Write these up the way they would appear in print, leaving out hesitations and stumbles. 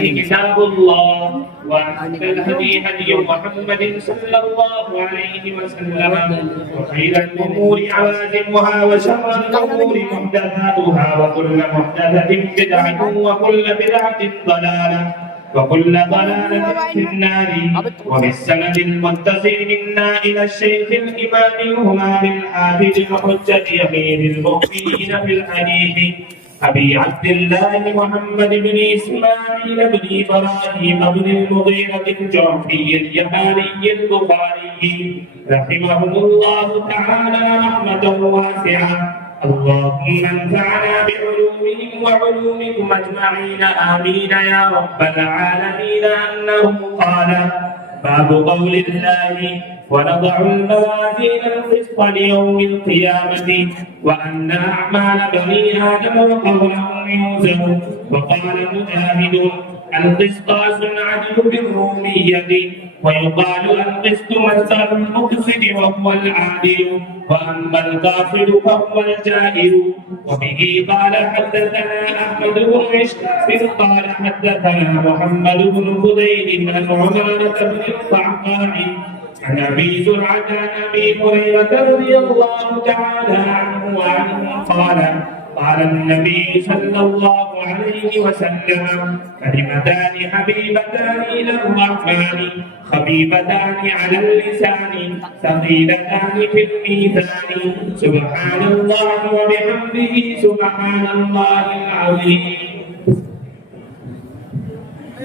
كتاب الله وأحسن الهدي هدي محمد صلى الله عليه وسلم وخير الأمور عوازمها وشر الأمور محدثاتها وكل محدثة بدعة وكل بدعة ضلالة وكل ضلالة في النار. وبالسند المتصل منا إلى الشيخ الإمام الهمام الحافظ الحجة أمير المؤمنين في الحديث أبي عبد الله محمد بن إسماعيل بن إبراهيم بن المغيرة الجعفي اليماني البخاري رحمهم الله تعالى رحمة واسعة. اللهم انفعنا بعلومهم وعلومكم أجمعين آمين يا رب العالمين. أنه قال: باب قول الله: ونضع الموازين القسط ليوم القيامة وأن أعمال بني آدم وقولهم يوزن. وقال مجاهد: القسطاس العدل بالرومية، ويقال القسط مصدر المقسط وهو العادل، وأما القاصد فهو الجائر. وبه قال حدثنا أحمد بن إسحاق قال حدثنا محمد بن فضيل عن عمارة بن القعقاع عن أبي زرعة عن أبي هريرة رضي الله تعالى عنه قال: قال النبي صلى الله عليه وسلم: كلمتان حبيبتان إلى الرحمن خفيفتان على اللسان ثقيلتان في الميزان سبحان الله وبحمده سبحان الله العظيم.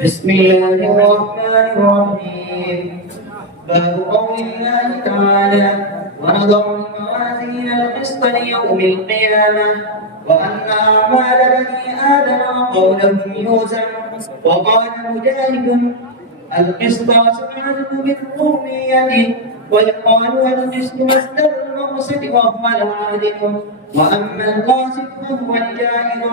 بسم الله الرحمن الرحيم. باب قول الله تعالى: ونضع الموازين القسط ليوم القيامة وأن أعمال بني آدم وقولهم يوزن. وقال مجاهد: القسطاس العدل بالرومية، ويقال القسط مصدر المقسط وهو العادل، وأما القاسط فهو الجائر.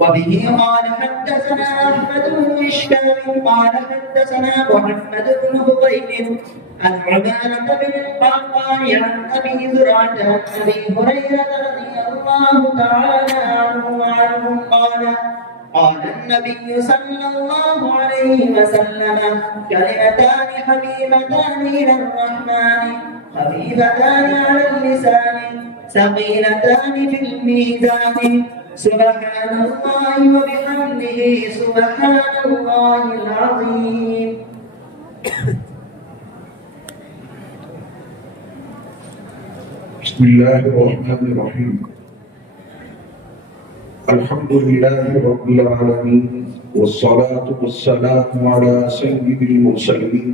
وبه قال حدثنا أحمد بن إشكال قال حدثنا محمد بن فضيل عن عمارة بن القعقاع عن أبي زرعة عن أبي هريرة رضي الله تعالى عنه قال: قال النبي صلى الله عليه وسلم: كلمتان حبيبتان إلى الرحمن خفيفتان على اللسان ثقيلتان في الميزان سبحان الله وبحمده سبحان الله العظيم. بسم الله الرحمن الرحيم. الحمد لله رب العالمين، والصلاة والسلام على سيد المرسلين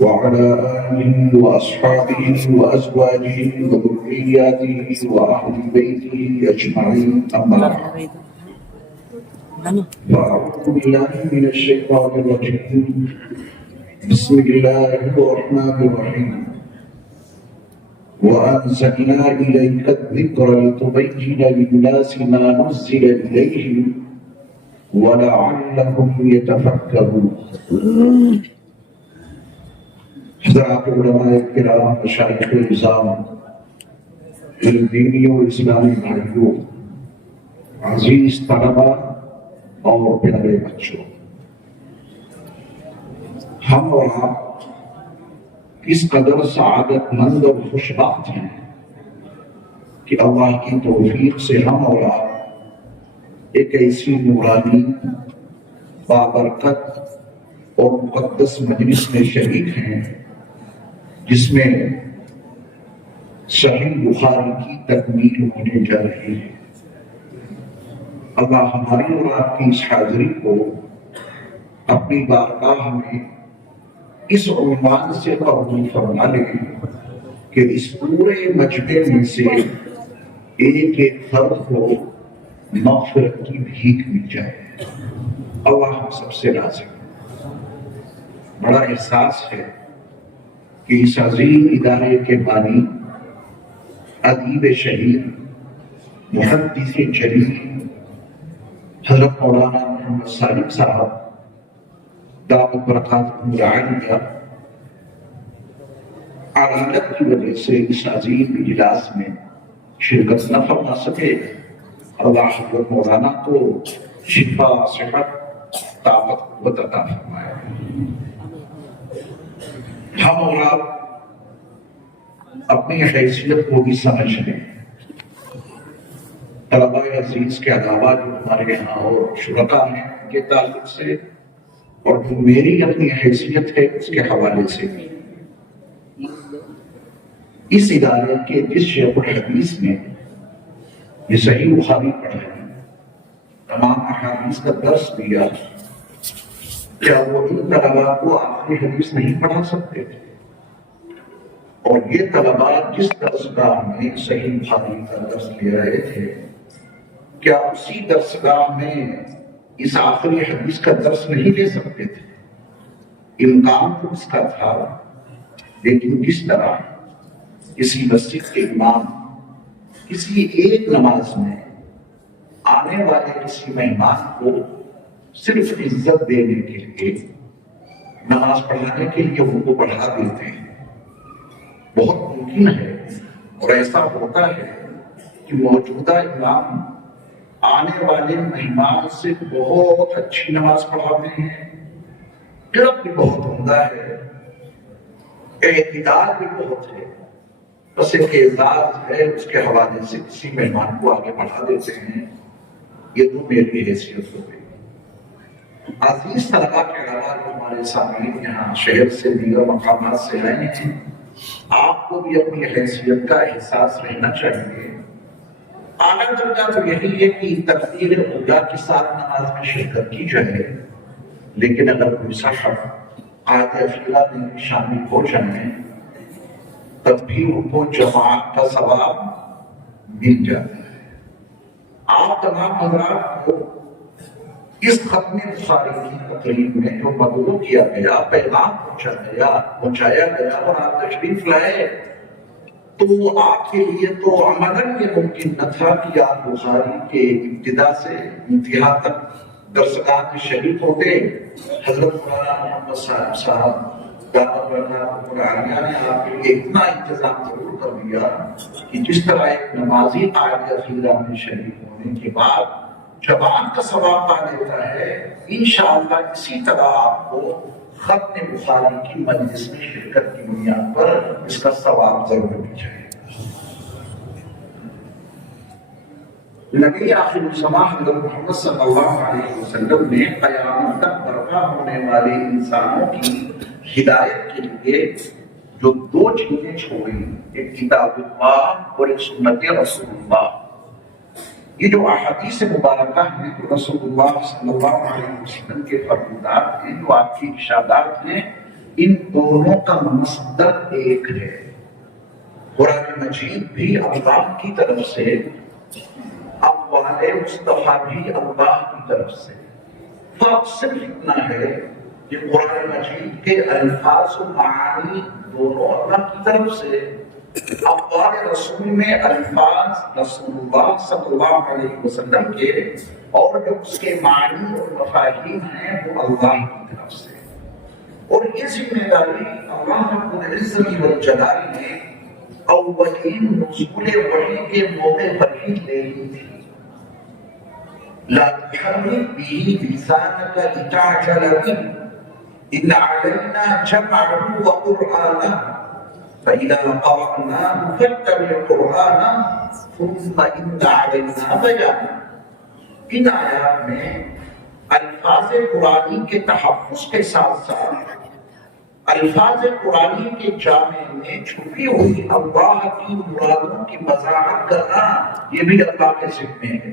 وعلى آله وأصحابه وأزواجه وذرياته وأهل بيته أجمعين، أما بعد. فأعوذ بالله من الشيطان الرجيم. بسم الله الرحمن الرحيم. وأنزلنا إليك الذكر لتبين للناس ما نزل إليهم ولعلهم يتفكرون. حضرات علماء کرام، مشایخ نظام، دینی اور اسلامی بھائیوں، عزیز طلبا اور پیارے بچوں، ہم اور آپ اس قدر سعادت مند اور خوشبخت ہیں کہ اللہ کی توفیق سے ہم اور آپ ایک ایسی نورانی بابرکت اور مقدس مجلس میں شریک ہیں جس میں صحیح بخاری کی تکمیل ہونے جا رہی ہے۔ اللہ ہماری اور آپ کی اس حاضری کو اپنی بارگاہ میں اس عنوان سے قبول فرما لے کہ اس پورے مجمع میں سے ایک ایک فرد کو مغفرت کی بھیک مل جائے۔ اللہ ہم سب سے راضی۔ بڑا احساس ہے کہ اس عظیم ادارے کے بانی، ادیب شہید، محدث جلیل حضرت مولانا محمد صادق صاحب دامت برکاتہم العالیہ عالمت کی وجہ سے اس عظیم اجلاس میں شرکت نہ فرما سکے۔ اللہ حضرت مولانا کو شفا، صحت طاقت قوت عطا فرمائے۔ ہم اور آپ اپنی حیثیت کو بھی سمجھ لیں۔ طلباء عزیز کے علاوہ جو ہمارے یہاں اور شرکاء ہیں ان کے تعلق سے، اور جو میری اپنی حیثیت ہے اس کے حوالے سے، اس ادارے کے جس شیخ الحدیث میں یہ صحیح بخاری پڑھائی، تمام احادیث کا درس دیا، کیا وہ ان طلباء کو آخری حدیث نہیں پڑھا سکتے تھے؟ اور یہ طلباء جس درسگاہ میں صحیح بخاری کا درس لے رہے تھے، کیا اسی درسگاہ میں اس آخری حدیث کا درس نہیں لے سکتے تھے؟ امکان تو اس کا تھا، لیکن کس طرح کسی مسجد کے امام کسی ایک نماز میں آنے والے کسی مہمان کو صرف عزت دینے کے لیے، نماز پڑھانے کے لیے ان کو پڑھا دیتے ہیں۔ بہت ممکن ہے اور ایسا ہوتا ہے کہ موجودہ امام آنے والے مہمان سے بہت اچھی نماز پڑھاتے ہیں، قرب بھی بہت عمدہ ہے، اعتدال بھی بہت ہے، بس ایک اعزاز ہے، اس کے حوالے سے کسی مہمان کو آگے بڑھا دیتے ہیں۔ یہ تو میری حیثیت ہو گئی۔ عزیز طلباء کے علاوہ جو ہمارے سامعین یہاں شہر سے دیگر مقامات سے آئے ہیں، آپ کو بھی اپنی حیثیت کا احساس رہنا چاہیے۔ اعلیٰ درجہ تو یہی ہے کہ تکبیر اولیاء کے ساتھ نماز میں شرکت کی جائے، لیکن اگر کوئی صاحب قائد افیلہ میں شامل ہو جائیں تب بھی ان کو جماعت کا ثواب مل جاتا ہے۔ آپ تمام حضرات کو اس ختم بخاری کی تقریب میں جو مدعو کیا گیا، پیغام پہنچایا گیا اور آپ تشریف لائے، تو آپ کے لیے تو عملاً یہ ممکن نہ تھا کہ آپ بخاری کے ابتدا سے انتہا تک درسگاہ میں شریک ہوتے۔ حضرت مولانا محمد صاحب دعوت عالیہ نے آپ کے لیے اتنا انتظام ضرور کر دیا کہ جس طرح ایک نمازی قائد اخیرہ میں شریک ہونے کے بعد جماعت کا ثواب پا لیتا ہے، انشاءاللہ اسی طرح آپ کو ختم بخاری کی مجلس میں شرکت کی بنیاد پر اس کا ثواب ضرور مل جائے گا۔ نبی آخر الزمان حضرت محمد صلی اللہ علیہ وسلم نے قیامت تک برپا ہونے والے انسانوں کی ہدایت کے لیے جو دو چیزیں چھوڑی، ایک کتاب اللہ اور ایک سنت رسول اللہ۔ یہ جو احادیث مبارکہ ہیں جو رسول اللہ صلی اللہ علیہ وسلم کے فرمودات ہیں، جو آپ کی ارشادات ہیں، ان دونوں کا مصدر ایک ہے۔ قرآن مجید بھی اللہ کی طرف سے، اقوال مصطفیٰ بھی اللہ کی طرف سے۔ فرق صرف اتنا ہے کہ قرآن مجید کے الفاظ و معانی دونوں اللہ کی طرف سے، اقوال رسول میں الفاظ رسول اللہ صلی اللہ علیہ وسلم کے اور جو اس کے معنی اور مفاہیم ہیں وہ اللہ کی طرف سے۔ اور یہ ذمہ داری اللہ رب العزت والجلال نے اولین نزول وحی کے موقع پر ہی لے لی تھی۔ لا تحرك به لسانك لتعجل به إن علينا جمعه وقرآنه فإذا قرأناه فاتبع قرآنه ثم إن علينا بيانه۔ ان آیات میں الفاظ قرآنی کے تحفظ کے ساتھ ساتھ الفاظ قرآنی کے جامع میں چھپی ہوئی اللہ کی مرادوں کی وضاحت کرنا، یہ بھی اللہ کے ذمہ ہے۔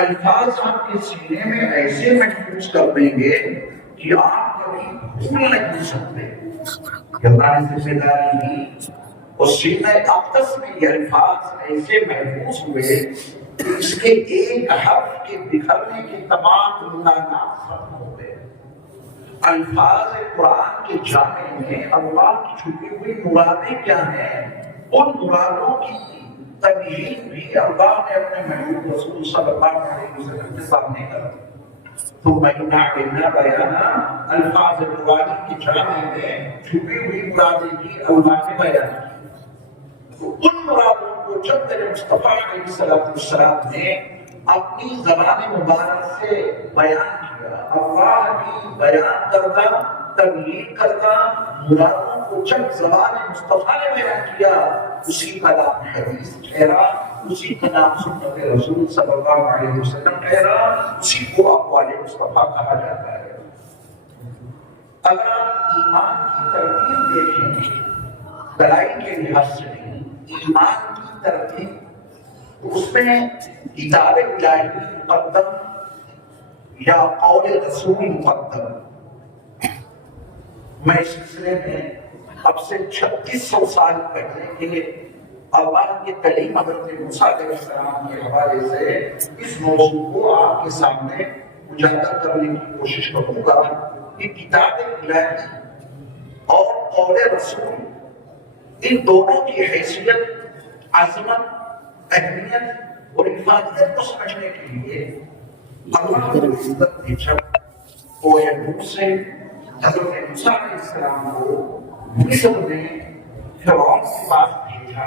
الفاظ آپ کے سینے میں ایسے محفوظ کر دیں گے کہ آپ کبھی بھول نہیں سکتے۔ اللہ نے ذمہ داری دی اور سینہ اقدس میں یہ الفاظ ایسے محفوظ ہوئے کہ اس کے ایک حرف کے بکھرنے کے تمام امکانات ختم ہو گئے۔ الفاظ قرآن کے جامع میں اللہ کی چھپی ہوئی مرادیں کیا ہیں، ان مرادوں کی تبیین بھی اللہ نے اپنے محبوب رسول صلی اللہ علیہ وسلم کے سامنے کر دی۔ ثم إن علينا بيانا، الفاظ قرآن کی جامع میں چھپی ہوئی مرادیں کی اللہ نے بیان کی۔ تو ان مرادوں کو جب تک مصطفیٰ علیہ السلام نے اپنی زبان مبارک سے بیان کیا کیا، اللہ کی بیان کردہ تبلیغ کردہ مرادوں کو جب زبان مصطفیٰ نے بیان کیا اسی کا نام حدیث ٹھہرا، اسی کا نام سنت رسول صلی اللہ علیہ وسلم ٹھہرا، اسی کو اقوال مصطفیٰ کہا جاتا ہے۔ اگر آپ ایمان کی ترتیب دیکھیں دلائل کے لحاظ سے نہیں، ایمان کی ترتیب اس میں کتاب الہی مقدم یا قول رسول مقدم۔ میں اس سلسلے میں اب سے 3600 سال پہلے کے اللہ کے کلیم حضرت موسیٰ علیہ السلام کے حوالے سے اس موضوع کو آپ کے سامنے اجاگر کرنے کی کوشش کروں گا کہ کتاب الہی اور قول رسول ان دونوں کی حیثیت، عظمت، اہمیت اور افادیت کو سمجھنے کے لیے اللہ رب العزت نے جب کوہ نور سے حضرت موسیٰ علیہ السلام کو مصر میں فرعون کے پاس بھیجا،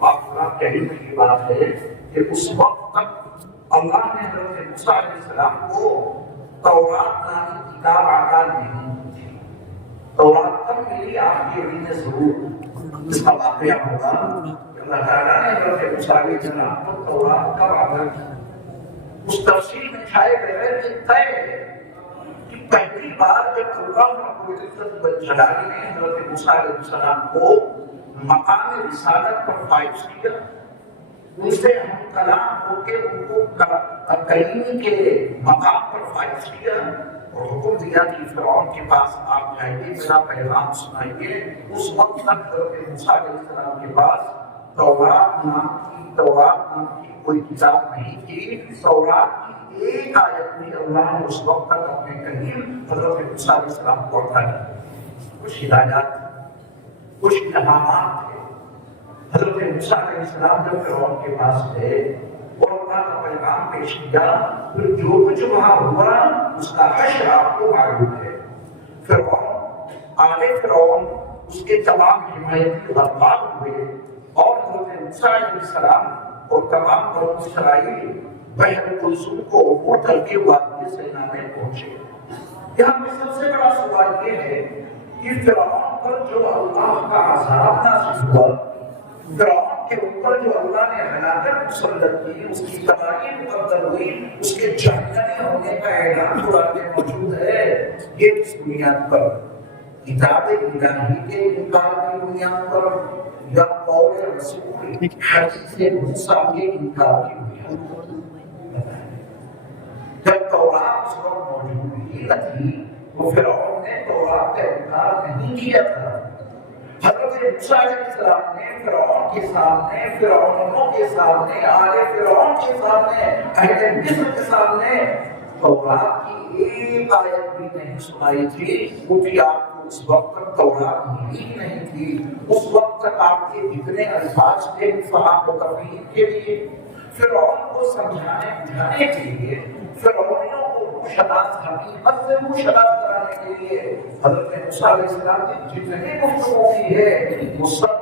آپ قرآن کریم میں یہ بات ہے کہ اس وقت تک اللہ نے حضرت موسیٰ علیہ السلام کو تورات نامی کتاب عطا نہیں کی۔ تورات کب ملی آپ کے علم ضرور اس کا واقعہ ہوگا کہ اللہ تعالیٰ نے حضرت موسیٰ علیہ السلام کو تورات کب عطا کی۔ اس تفصیل میں چھائے بغیر یہ طے ہے کہ پہلی بار جب اللہ رب العزت والجلال نے حضرت موسیٰ علیہ السلام کو مقام رسالت پر فائز کیا، ان سے ہم کلام ہو کے ان کو کلیمی کے مقام پر فائز کیا اور حکم دیا کہ فرعون کے پاس آپ جائیے، میرا پیغام سنائیے۔ اس وقت تک حضرت موسیٰ علیہ السلام کے پاس تورات نام کی کوئی کتاب نہیں تھی۔ تورات کی ایک آیت میں اللہ نے اس وقت تک اپنے کلیم حضرت موسیٰ علیہ السلام کو عطا کی۔ کچھ ہدایات، کچھ الہامات تھے۔ حضرت موسیٰ علیہ السلام جب فرعون کے پاس گئے اور اللہ کا پیغام پیش کیا، پھر جو کچھ وہاں ہوا اس کا حشر آپ کو معلوم ہے۔ فرعون اس کے تمام حمایتی غربان ہوئے اور حضرت موسیٰ علیہ السلام اور تمام بنو اسرائیل بحر کلثوم کو عبور کر کے وادی سینا میں پہنچے۔ یہاں میں سب سے بڑا سوال یہ ہے کہ فرعون پر جو اللہ کا عذاب نازل ہوا، فرعون کے اوپر جو اللہ نے ہلاکت مسلط کی، اس کی تباہی مقدر ہوئی، اس کے جہنمی ہونے کا اعلان قرآن میں موجود ہے، یہ اس بنیاد پر کتاب الہی کے انکار کی بنیاد پر یا قول رسول حدیث موسیٰ کے انکار کی بنیاد پر؟ جب تورات اس وقت موجود ہی نہ تھی تو فرعون نے تورات کا انکار نہیں کیا تھا۔ حضرت موسیٰ علیہ السلام نے فرعون کے سامنے، فرعونوں کے سامنے، آل فرعون کے سامنے، اہل مصر کے سامنے تورات کی ایک آیت بھی نہیں سنائی تھی، کیونکہ آپ کو اس وقت تک تورات ملی نہیں تھی۔ اس وقت تک آپ کے جتنے الفاظ تھے فہم و تفہیم کے لیے، فرعون کو سمجھانے بجھانے کے لیے، فرعونیوں کو شناس حقیقت سے مشاہدہ کرانے کے لیے حضرت موسیٰ علیہ السلام نے جتنے گفتگو کی ہے وہ سب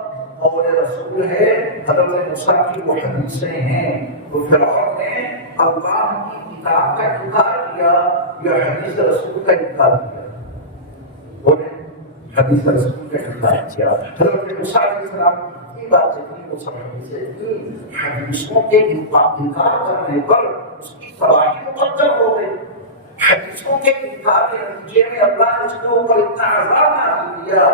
قول رسول ہے، حضرت موسیٰ کی وہ حدیثیں ہیں۔ تو فرعون نے اللہ کی کتاب کا انکار کیا یا حدیث رسول کا انکار کیا؟ انہوں نے حدیث رسول کا انکار کیا۔ حضرت موسیٰ علیہ السلام کی بات ذکری کو سمجھنے سے حدیثوں کے انکار کرنے پر اس کی تباہی مقدر ہو گئی۔ حدیثوں کے انکار کے نتیجے میں اللہ نے اس کے اوپر اتنا عذاب نازل کیا۔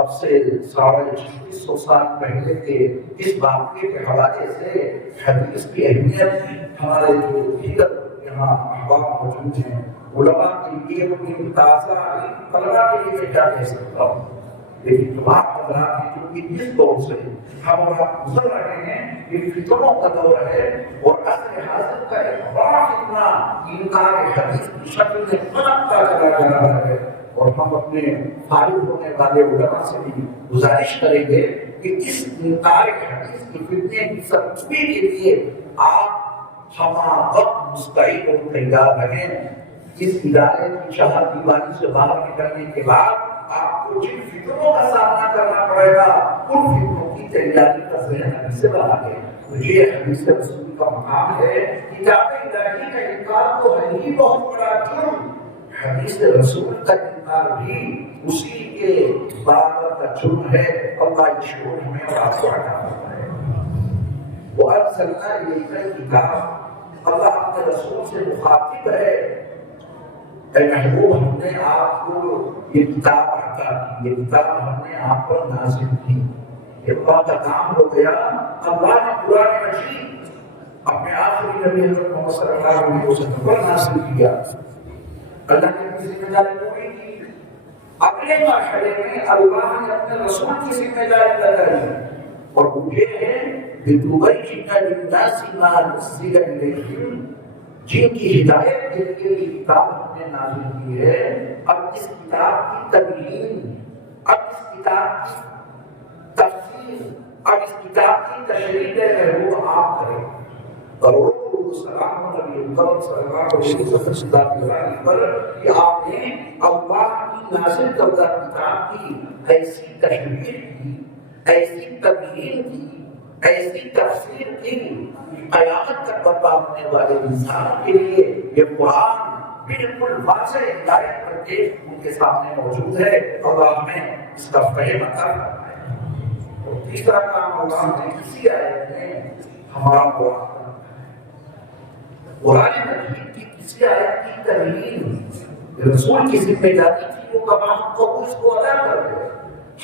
اب سے 3600 سال پہلے کے اس واقعے کے حوالے سے حدیث کی اہمیت ہمارے جو دیگر یہاں احباب موجود ہیں، علماء کے لیے ان تازہ طلباء کے لیے میں کیا کہہ سکتا ہوں، لیکن تمام حضرات ہیں کیونکہ جس دور سے ہم گزر رہے ہیں یہ فتنوں کا دور ہے اور عصر حاضر کا ایک بڑا فتنہ انکار حدیث کی شکل میں پنپتا چلا جا رہا ہے، اور ہم اپنے فارغ ہونے والے علماء سے بھی گزارش کریں گے کہ اس انکار حدیث کی فتنے کی سرکوبی کے لیے آپ ہمہ وقت مستعد اور تیار رہیں۔ اس ادارے کی چاہت دیوانی سے باہر نکلنے کے بعد آپ کو جن فتنوں کا سامنا کرنا پڑے گا ان فکروں کی تیاری کا ذہن ابھی سے بنا کے یہ حدیث رسول کا مقام ہے. کتاب الہی کا انکار تو ہے ہی بہت بڑا جرم، حدیث رسول کا انکار بھی اسی کے برابر کا جرم ہے. اللہ یہ شعور ہمیں اور آپ کو عطا فرمائے. وَأَرْسَلْنَا إِلَيْكَ الْكِتَابَ، اللہ اپنے رسول سے مخاطب ہے، اے محبوب ہم نے آپ کو یہ کتاب عطا کی، یہ کتاب ہم نے آپ پر نازل کی. یہ بات کا کام ہو گیا. اللہ نے قرآن مجید اپنے آخری نبی حضرت محمد صلی اللہ علیہ وسلم پر نازل کیا. اللہ نے اپنی ذمہ داری پوری کی. اگلے مرحلے میں اللہ نے اپنے رسول کی ذمہ داری لگائی اور مجھے ہے لِتُبَيِّنَ لِلنَّاسِ مَا نُزِّلَ إِلَيْهِمْ، جن کی ہدایت کے لیے یہ کتاب ہم نے نازل کی ہے. اب اس کتاب کی تبیین، اب اس کتاب کی تفسیر، اب اس کتاب کی تشریح وہ آپ کریں. کروڑوں سلام نبی کریم صلی اللہ علیہ وسلم پر کہ آپ نے اللہ کی نازل کردہ کتاب کی ایسی تشریح کی، ایسی تبیین کی، ایسی تفسیر کی، قیامت تک بتانے والے انسان کے لیے یہ قرآن بالکل واضح ہدایت کر کے ان کے سامنے موجود ہے. اللہ ہمیں اس کا فہم عطا فرمائے. اور تیسرا کام اللہ نے اسی آیت میں ہمارا قرآن مجید کی کسی آیت کی تبیین رسول کی ذمہ داری تھی، وہ کام کو اس کو ادا کر دے.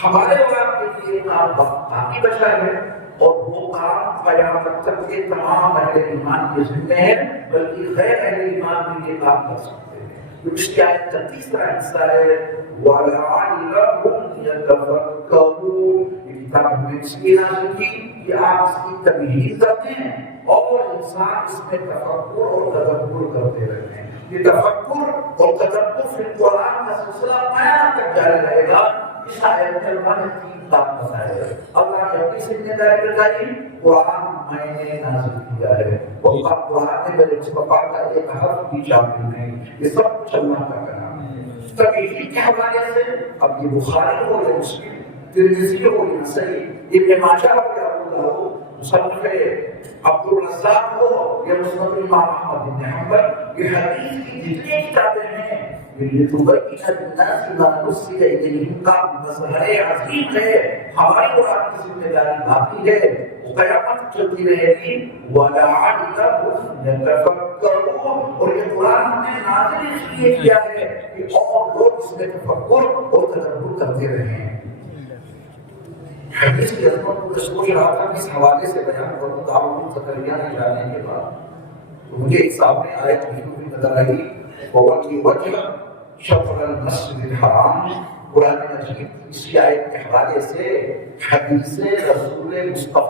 ہمارے اور آپ کے لیے کام باقی بچا ہے اور وہ کام قیامت تک کے تمام اہل ایمان کے ذمہ ہے، بلکہ غیر اہل ایمان بھی یہ کام کر سکتے ہیں. تو اس کی آیت کا تیسرا حصہ ہے وَلَعَلَّهُمْ يَتَفَكَّرُونَ. یہ کتاب ہمیں اس لیے نازل کی کہ آپ اس کی تبیین کرتے ہیں اور انسان اس میں تفکر اور تدبر کرتے رہتے ہیں. یہ تفکر اور تدبر پھر قرآن کا سلسلہ قیامت تک جاری رہے گا. اس آیت میں اللہ نے تین بات بتائے. اللہ نے اپنی ذمہ داری بتائی، قرآن میں نے نازل کیا ہے اور قرآن میں میرے مصطفیٰ کا ایک حرف بھی شامل نہیں. یہ سب کچھ اللہ کا کلام ہے. تبیین کے حوالے سے اب یہ بخاری ہو یا مسلم، ترمذی ہو یا نسائی، ابن ماجہ ہو یا ابو داؤد، مصنف عبد الرزاق ہو یا مسند امام احمد بن حنبل، یہ حدیث کی جتنی کتابیں ہیں لِتُبَيِّنَ لِلنَّاسِ مَا نُزِّلَ إِلَيْهِمْ کا مظہر عظیم ہے. ہماری اور آپ کی ذمہ داری باقی ہے، وہ قیامت چلتی رہے گی. وَلَعَلَّهُمْ يَتَفَكَّرُونَ. اور یہ قرآن ہم نے نازل اس لیے کیا ہے کہ اور لوگ اس میں تفکر اور تدبر کرتے رہیں. حدیث کی عظمت کو سوچ رہا تھا کس حوالے سے بیان کروں. دعوت زکریا نے جانے کے بعد تو مجھے ایک سامنے آیت نظر آئی وَوَجْهَ شَطْرَ الْمَسْجِدِ الْحَرَامِ. قرآن مجید کی اسی آیت کے حوالے سے حدیث رسول مصطفیٰ